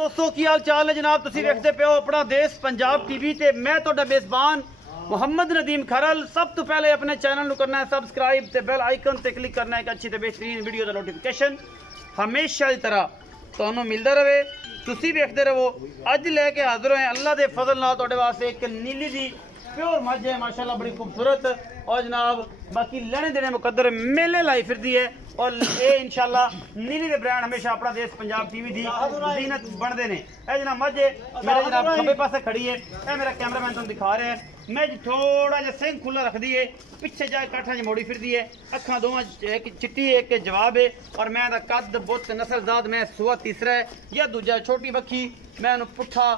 दोस्तों की हाल चाल है जनाब। तुसी देखते पे हो अपना देश पंजाब टीवी ते मैं तुहाडा मेजबान मुहम्मद नदीम खरल। सब तो पहले अपने चैनल को करना है सबसक्राइब ते बेल आइकन ते क्लिक करना है एक अच्छी ते बेहतरीन वीडियो का नोटिफिकेशन हमेशा की तरह तुहानू मिलता रहे। तुसी देखते रहो। अज लैके हाजिर होए अल्लाह के फजल नाल तुहाडे वास्ते एक नीली दी प्योर मझ है माशाल्लाह बड़ी खूबसूरत। और जनाब बाकी लेने देने मुकद्दर मेले लाई फिरदी है और ये इंशाल्लाह नीली दे ब्रांड हमेशा अपना देश पंजाब टीवी दी जीनत बनते हैं। ए जनाब मझ मेरे जनाब खब्बे पासे खड़ी है। ए मेरा कैमरामैन तुम दिखा रहा है। मैं थोड़ा जिहा सिंह खुला रखदी है पिछे जाए काठा च मोड़ी फिरदी है। अखा दोवां एक चिट्टी है एक जवाब है। और मैं दा कद बुत नस्लजात मैं सुआ तीसरा है या दूजा छोटी बखी मैं पुट्ठा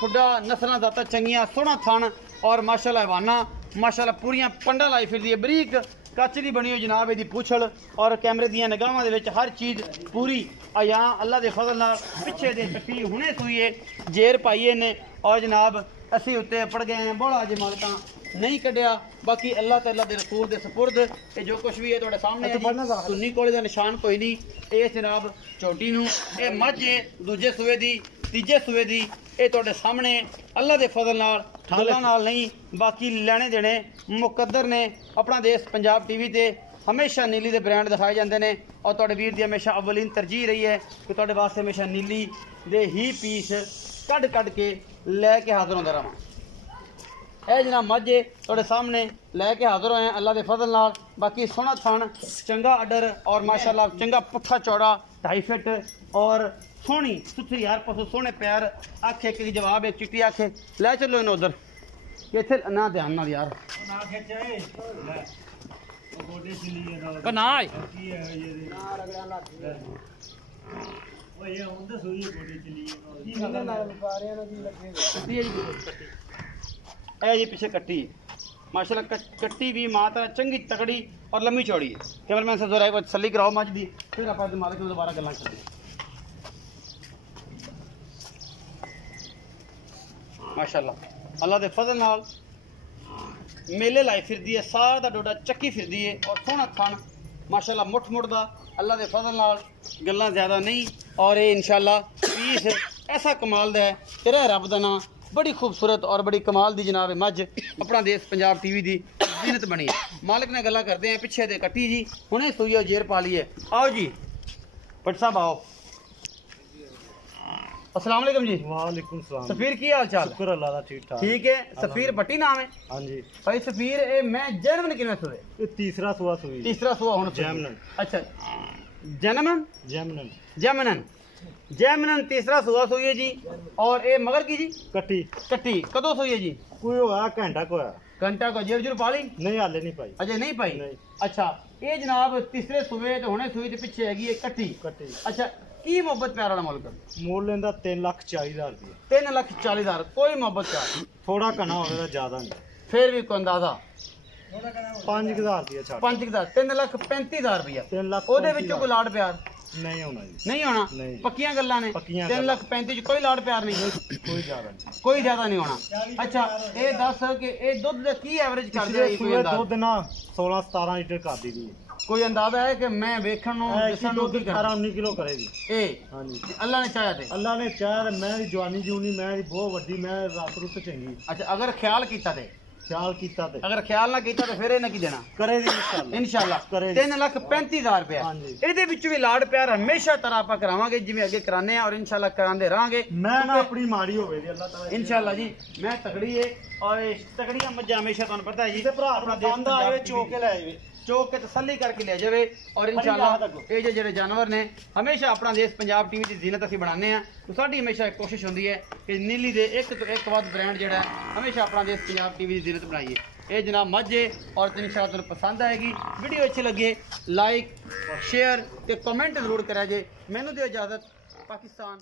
खुडा नस्ल जाता चंगियां सोहना थन और माशाल्लाह हवाना माशाल्लाह पूरियां पंडा लाई फिरदी है। बरीक कच दी बनी हुई जनाब इहदी पुछल और कैमरे दियां निगाहां दे विच हर चीज़ पूरी आया अल्लाह दे फजल नाल पिछे दे कट्टी हुणे सुई है जेर पाईए ने। और जनाब असी उत्ते पड़ गए हैं बोला अज मालकां नहीं कढ़िया। बाकी अल्लाह तआला दे रसूल दे सपुर्द ये जो कुछ भी है तुहाडे सामने है। सुन्नी कोले दा निशान कोई नहीं। इस जनाब झोटी नूं ये मझ दूजे सूए दी तीजे सूए दी ये तुहाडे सामने अल्लाह दे फजल नाल ठाला नाल नहीं बाकी लेने देने मुकद्दर ने। अपना देश पंजाब टीवी ते हमेशा नीली दे ब्रांड दिखाए जाते हैं और तुहाडे वीर दी हमेशा अवलीन तरजीह रही है कि तुहाडे वास्ते हमेशा नीली दे ही पीस कढ़ के लैके हाजिर होंदा रहां। ए जनाब मझ तुहाडे सामने लैके हाजिर होए अल्लाह दे फजल नाल। बाकी सोहना थन चंगा अडर और माशाल्लाह चंगा पुट्ठा चौड़ा 2.5 फीट और सोहनी सुथरी यार पसो सोहने पैर अख एक जवाब एक चिट्टी अख लै चलो इन उधर इत्थे ना ध्यान नाल यार जी पीछे कट्टी माशाल्लाह कट्टी भी माँ तरह चंगी तकड़ी और लंबी चौड़ी है। कैमरामैन से जोर है तसल्ली कराओ मझ दी फिर आप मालिक दोबारा गल्लां करेंगे। माशाल्लाह अल्लाह दे फजल नाल मेले लाई फिरदी है सार दा डोडा चक्की फिरदी है और सोहना थन माशाल्लाह मुठ मुड़दा अल्लाह दे फजल नाल गल्लां ज़्यादा नहीं। और ये इंशाल्लाह पीस ऐसा कमाल दा है तेरा रब दा नाम बड़ी खूबसूरत और बड़ी कमाल दी जनाब मझ अपना देश पंजाब टीवी दी जीनत बनी है। मालिक ने गल्लां करते हैं पिछे दे कट्टी जी हुणे सुई जेर पा ली है। आओ जी भट्ट साहब आओ। अस्सलाम वालेकुम जी। वालेकुम सलाम। सफीर की हाल चाल? शुक्र अल्लाह दा ठीक ठाक। ठीक है सफीर भट्टी नाम है? हां जी भाई सफीर ए मैं जन्म किने सुए? ये तीसरा सुआ सुई। तीसरा सुआ हुन जैमनन। अच्छा जन्म जैमनन जैमनन जैमनन तीसरा सुआ सुई है जी। और ए मगर की जी कट्टी कट्टी कदों सुई है जी? कोई होया घंटा को होया। घंटा को जेर जुर पाली नहीं हाले नहीं पाई अजय नहीं पाई नहीं। अच्छा ये जनाब तीसरे सुए ते हुणे सुई ते पिछे हैगी है कट्टी। कट्टी अच्छा की मोहब्बत प्यार वाला मुल्क मोल लेंदा 3,40,000 रुपया। 3,40,000 कोई मोहब्बत प्यार थोड़ा कना होवे दा ज्यादा नहीं फिर भी कोई अंदाजा 5,000 रुपया छाड़ 5,000 3,35,000 रुपया 3,35,000 ਉਹਦੇ ਵਿੱਚੋਂ ਕੋਈ ਲਾੜ ਪਿਆਰ नहीं होना जी। नहीं होना नहीं। पक्कियां गल्लां ने पक्कियां 3,35,000 च कोई लाड़ प्यार नहीं कोई ज्यादा नहीं कोई ज्यादा नहीं होना। अच्छा ये दस कि ये दुध दा की एवरेज कर दिया कोई अंदाजा? दुध ना 16-17 लीटर कर दी कोई अंदाजा है कि मैं वेखण नु दिसण नु की कर 18-19 किलो करेगी। ए हाँ जी अल्लाह ने चाहा ते अल्लाह ने चाह मैं दी जवानी जूनी मैं दी बहुत वड्डी मैं रात रुत चंगी। अच्छा अगर ख्याल कीता ते ख्याल कीता ते अगर ख्याल ना कीता तो फिर इन्हें की देना करेगी इंशाल्लाह इंशाल्लाह करे 3,35,000 रुपया। हाँ जी। ਇਹਦੇ ਵਿੱਚ ਵੀ ਲਾੜ ਪਿਆਰ ਹਮੇਸ਼ਾ ਤਰ੍ਹਾਂ ਆਪਾਂ ਕਰਾਵਾਂਗੇ ਜਿਵੇਂ ਅੱਗੇ ਕਰਾਨੇ ਆ और इंशाल्लाह करांदे रहांगे। मैं ना अपनी माड़ी होवे दी अल्लाह ताला इंशाल्लाह जी मैं तगड़ी है और तगड़ियां मज्जां हमेशा ਤੁਹਾਨੂੰ ਪਤਾ ਹੈ जी ते भरा अपना बंदा आवे चौक के ले आवे चौक के तसल्ली करके ले जावे। और इंशाल्लाह ये जो जेडे जानवर ने हमेशा अपना देश पंजाब टीवी की जीनत असीं बनाने आ तो साडी हमेशा एक कोशिश होंदी है कि नीली दे एक तो एक वध ब्रांड जेड़ा हमेशा अपना देश पंजाब टीवी की जीनत बनाइए। ये जनाब मझ है और इंशाल्लाह तुहानूं पसंद आएगी वीडियो अच्छी लगे लाइक शेयर ते कमेंट जरूर करा जे। मैनूं दिओ इजाजत पाकिस्तान।